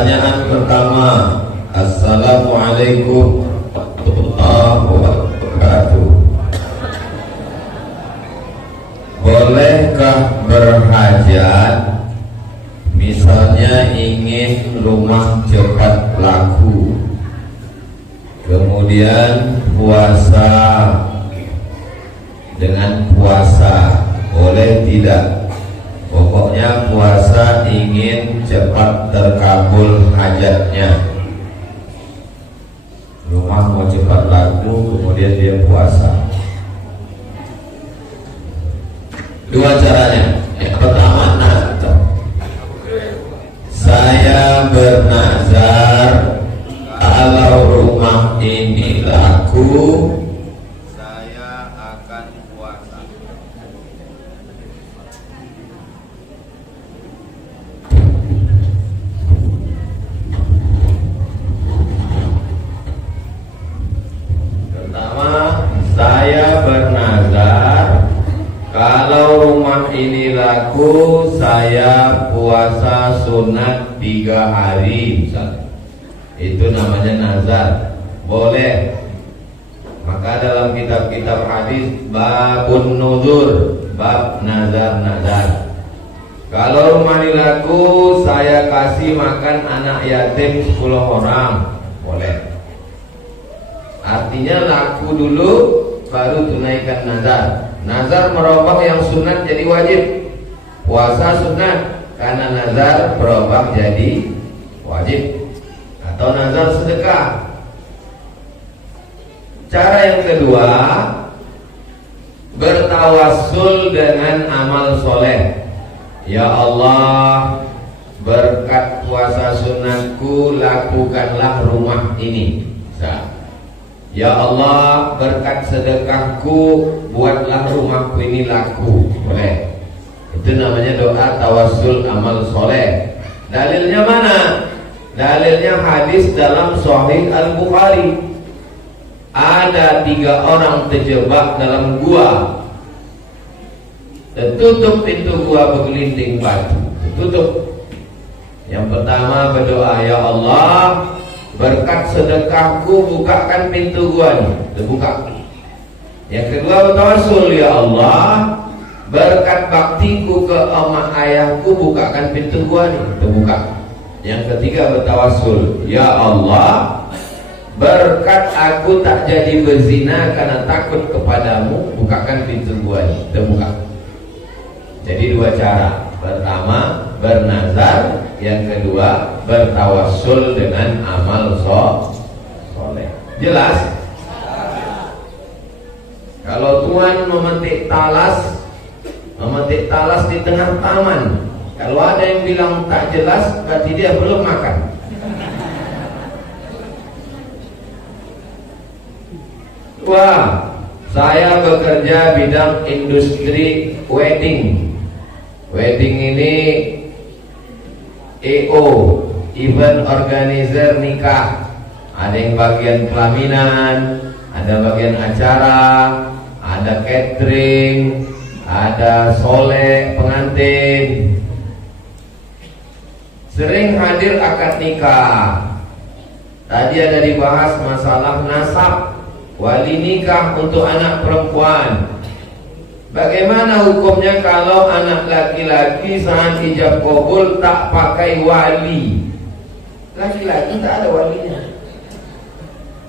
Pertanyaan pertama, Assalamualaikum warahmatullahi wabarakatuh. Bolehkah berhajat, misalnya ingin rumah cepat laku, kemudian puasa dengan puasa, boleh tidak? Pokoknya puasa ingin cepat terkabul hajatnya. Rumah mau cepat laku, kemudian dia puasa. Dua caranya. Yang pertama, nazar. Saya bernazar, kalau rumah ini laku, saya akan puasa. Pertama, saya bernazar, kalau rumah ini laku, saya puasa sunat 3 hari misalnya. Itu namanya nazar. Boleh. Maka dalam kitab-kitab hadis, babun nuzur, bab nazar-nazar. Kalau rumah ini laku, saya kasih makan anak yatim 10 orang. Boleh. Artinya laku dulu, baru tunaikan nazar. Nazar merubah yang sunat jadi wajib. Puasa sunat, karena nazar berubah jadi wajib. Atau nazar sedekah. Cara yang kedua, bertawassul dengan amal soleh. Ya Allah, berkat puasa sunatku, lakukanlah rumah ini. Ya Allah, berkat sedekahku, buatlah rumahku ini laku. Boleh. Itu namanya doa tawassul amal soleh. Dalilnya mana? Dalilnya hadis dalam Sahih Al-Bukhari. Ada 3 orang terjebak dalam gua. Tertutup pintu gua bergelinding batu. Tertutup. Yang pertama berdoa, ya Allah, berkat sedekahku, bukakan pintu gua nih. Terbuka. Yang kedua bertawassul, ya Allah, berkat baktiku ke emak ayahku, bukakan pintu gua nih. Terbuka. Yang ketiga bertawassul, ya Allah, berkat aku tak jadi berzina karena takut kepadamu, bukakan pintu gua nih. Terbuka. Jadi 2 cara. Pertama bernazar, yang kedua bertawassul dengan amal soleh. Jelas? Kalau tuan memetik talas di tengah taman, kalau ada yang bilang tak jelas, berarti dia belum makan. Wah, saya bekerja bidang industri wedding. Wedding ini EO, event organizer nikah. Ada yang bagian pelaminan, ada bagian acara, ada catering, ada soleh pengantin. Sering hadir akad nikah. Tadi ada dibahas masalah nasab, wali nikah untuk anak perempuan. Bagaimana hukumnya kalau anak laki-laki saat ijab kabul tak pakai wali? Laki-laki tak ada walinya.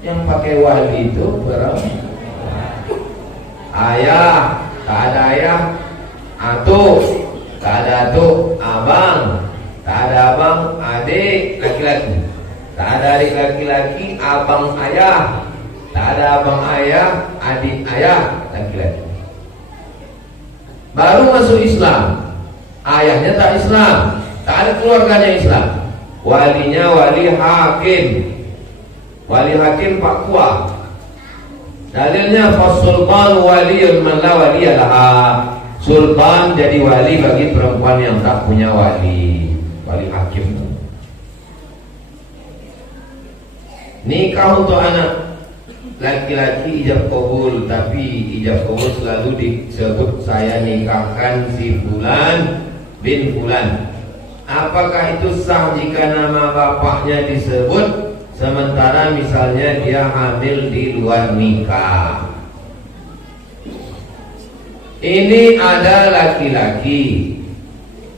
Yang pakai wali itu perempuan. Ayah, tak ada ayah. Atuk, tak ada atuk. Abang, tak ada abang. Adik laki-laki, tak ada adik laki-laki. Abang ayah, tak ada abang ayah. Adik ayah laki-laki. Baru masuk Islam, ayahnya tak Islam, tak ada keluarganya Islam. Walinya wali hakim. Wali hakim Pak Kuah. Dalilnya fasultan waliyun man la waliyalah. Sultan jadi wali bagi perempuan yang tak punya wali. Wali hakim. Nikah untuk anak laki-laki ijab kabul, tapi ijab kabul selalu disebut saya nikahkan si fulan bin fulan. Apakah itu sah jika nama bapaknya disebut sementara misalnya dia hamil di luar nikah? Ini ada laki-laki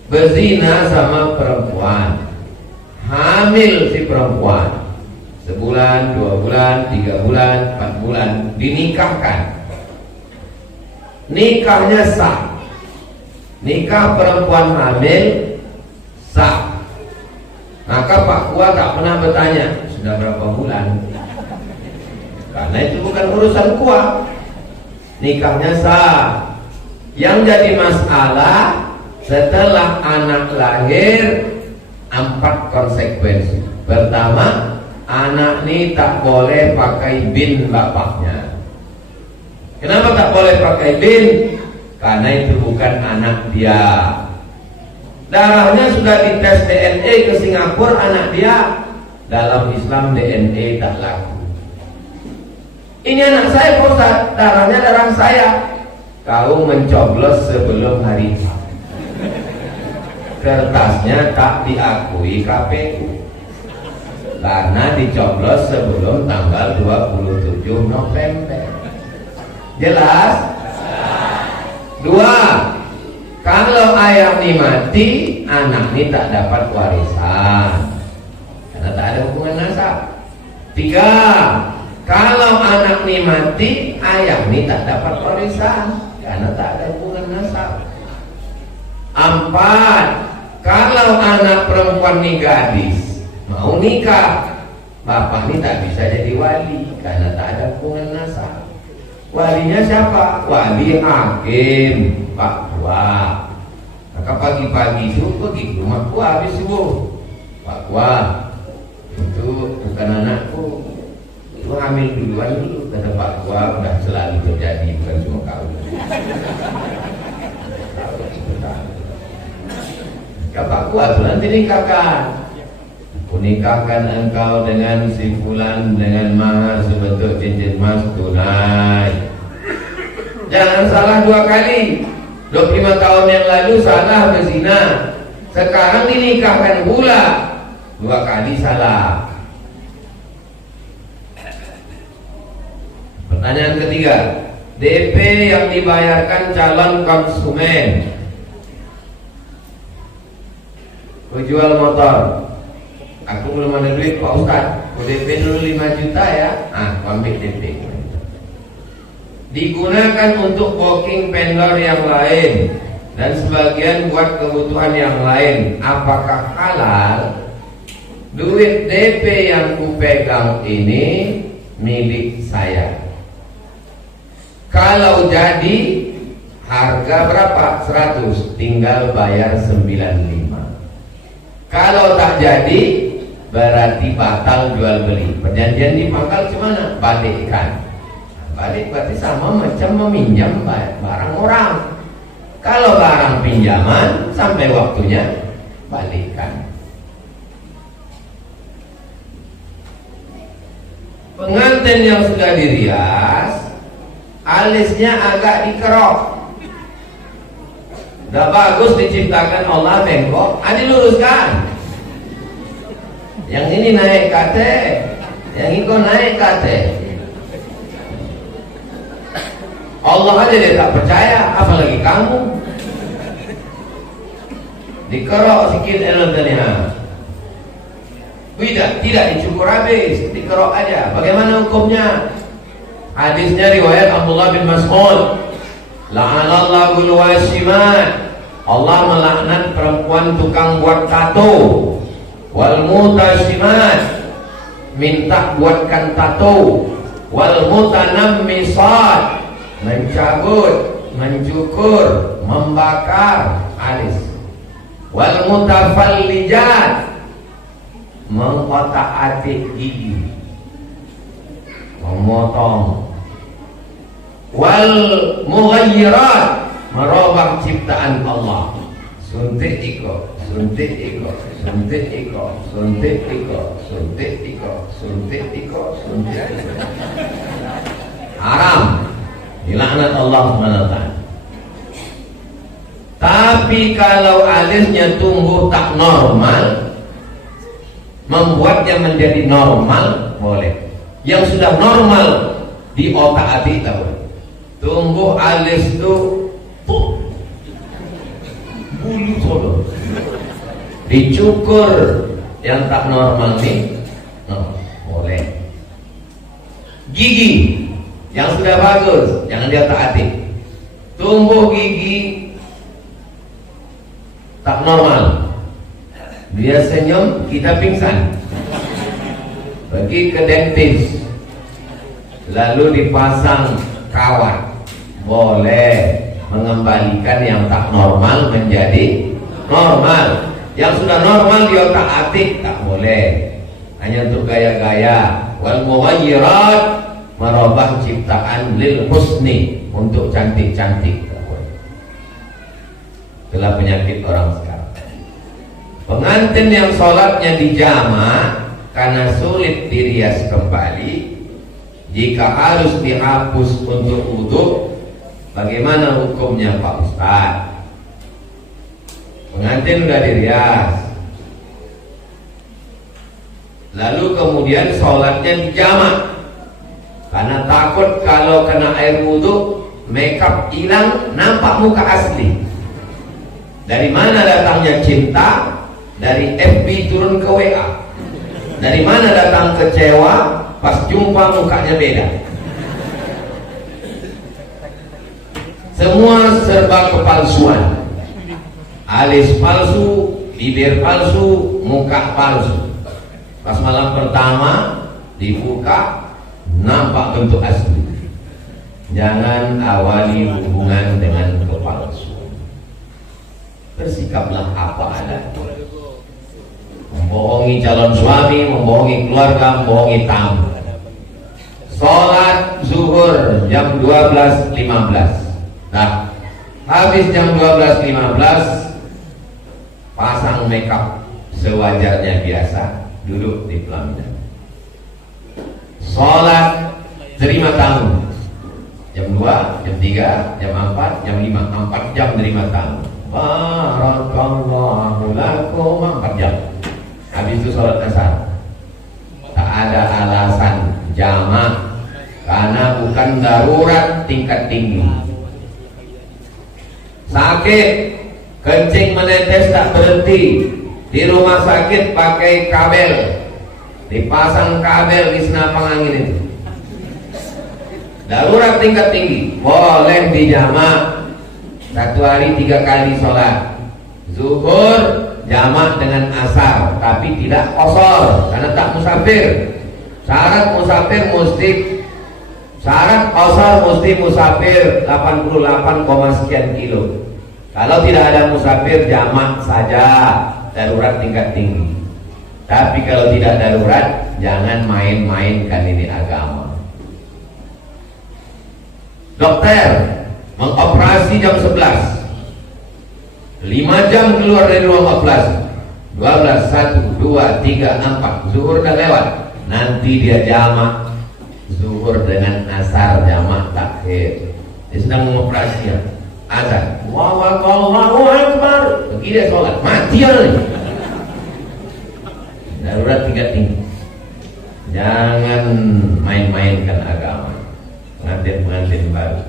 berzina sama perempuan, hamil si perempuan, sebulan, 2 bulan, 3 bulan, 4 bulan, dinikahkan. Nikahnya sah. Nikah perempuan hamil sah. Maka Pak Kua tak pernah bertanya sudah berapa bulan, karena itu bukan urusan Kua. Nikahnya sah. Yang jadi masalah setelah anak lahir 4 konsekuensi. Pertama, anak ini tak boleh pakai bin bapaknya. Kenapa tak boleh pakai bin? Karena itu bukan anak dia. Darahnya sudah dites DNA ke Singapura, anak dia. Dalam Islam DNA tak laku. Ini anak saya Pak Ustaz, darahnya darah saya. Kau mencoblos sebelum hari H. Kertasnya tak diakui KPU karena dicoblos sebelum tanggal 27 November. Jelas? 2. Kalau ayah ini mati, anak ini tak dapat warisan karena tak ada hubungan nasab. 3. Kalau anak ini mati, ayah ini tak dapat warisan karena tak ada hubungan nasab. 4. Kalau anak perempuan ini gadis mau nikah, bapak ini tak bisa jadi wali karena tak ada hubungan nasab. Walinya siapa? Wali hakim Pak Kua. Maka pagi-pagi itu pergi ke rumah Kua habis subuh. Pak Kua, itu bukan anakku, itu hamil duluan dulu, kata Pak Kua. Udah selalu terjadi, bukan cuma kau. Kata Pak Kua itu nanti nikahkan. Kunikahkan engkau dengan si fulan dengan mahar sebentuk cincin emas tunai. Jangan salah 2 kali. 25 tahun yang lalu salah berzina, sekarang dinikahkan pula 2 kali salah. Pertanyaan ketiga, DP yang dibayarkan calon konsumen, jual motor, aku belum ada duit Pak Ustaz, DP dulu 5 juta ya, ambil DP. Digunakan untuk booking vendor yang lain dan sebagian buat kebutuhan yang lain. Apakah halal? Duit DP yang kupegang ini milik saya. Kalau jadi harga berapa? 100, tinggal bayar 95. Kalau tak jadi berarti batal jual beli. Perjanjian di pangkal gimana? Balikkan. Balik berarti sama macam meminjam barang orang. Kalau barang pinjaman sampai waktunya balikkan. Pengantin yang sudah dirias, alisnya agak dikerok. Udah bagus diciptakan Allah bengkok, diluruskan. Yang ini naik kate, yang itu naik kate. Allah aja dia tak percaya, apalagi kamu. Dikerok sikit elotnya. Tidak dicukur habis, dikerok aja. Bagaimana hukumnya? Hadisnya riwayat Abdullah bin Mas'ud. La'anallahu al-wasimat. Allah melaknat perempuan tukang buat tato. Wal mutasimat, minta buatkan tato. Wal mutanammisat, mencabut, mencukur, membakar alis. Wal mutafallijat, mengotak-atik gigi, memotong. Wal mughayyirat, merubah ciptaan Allah. Suntik iko, suntik iko, suntik iko, suntik iko, suntik iko, suntik iko, suntik iko. Haram, dilaknat Allah SWT. Tapi kalau alisnya tumbuh tak normal, membuatnya menjadi normal, boleh. Yang sudah normal di otak atik tak boleh. Tumbuh alis itu bulu solo, dicukur yang tak normal nih, boleh. Gigi yang sudah bagus jangan di otak atik. Tumbuh gigi tak normal, dia senyum kita pingsan, pergi ke dentis lalu dipasang kawat, boleh mengembalikan yang tak normal menjadi normal. Yang sudah normal di otak atik tak boleh, hanya untuk gaya-gaya. Wal mughayyirat, merubah ciptaan lil husni, untuk cantik-cantik. Itulah penyakit orang sekarang. Pengantin yang sholatnya di jama karena sulit dirias kembali, jika harus dihapus untuk wudhu, bagaimana hukumnya Pak Ustaz? Pengantin sudah dirias, lalu kemudian sholatnya di jama karena takut kalau kena air wudhu makeup hilang, nampak muka asli. Dari mana datangnya cinta? Dari FB turun ke WA. Dari mana datang kecewa? Pas jumpa mukanya beda. Semua serba kepalsuan. Alis palsu, bibir palsu, muka palsu. Pas malam pertama dibuka, nampak bentuk asli. Jangan awali hubungan dengan kepalsuan. Bersikaplah apa adanya. Membohongi calon suami, membohongi keluarga, membohongi tamu. Sholat zuhur jam 12.15. Nah, habis jam 12.15 pasang makeup sewajarnya biasa, duduk di pelaminan. Sholat terima tamu jam 2, jam 3, jam 4, jam 5, 4 jam terima tamu. Barakallahu lakum, 4 jam. Habis itu sholat asar. Tak ada alasan jamak, karena bukan darurat tingkat tinggi. Sakit, kencing menetes tak berhenti, di rumah sakit pakai kabel, dipasang kabel di senapang angin itu. Darurat tingkat tinggi, boleh dijamak. 1 hari 3 kali sholat. Zuhur jamak dengan asar, tapi tidak qasar karena tak musafir. Syarat musafir syarat qasar mesti musafir 88, sekian kilo. Kalau tidak ada musafir, jamak saja, darurat tingkat tinggi. Tapi kalau tidak darurat, jangan main-mainkan ini agama. Dokter mengoperasi jam 11, 5 jam keluar dari ruang operasi. 12, 1, 2, 3, 4, zuhur dah lewat. Nanti dia jamak zuhur dengan asar, jamak takhir. Dia sedang mengoperasi ya, azan, Allahu Akbar, pergi dia sholat, mati ya. Darurat tingkat tinggi. Jangan main-mainkan agama. Pengantin-pengantin baru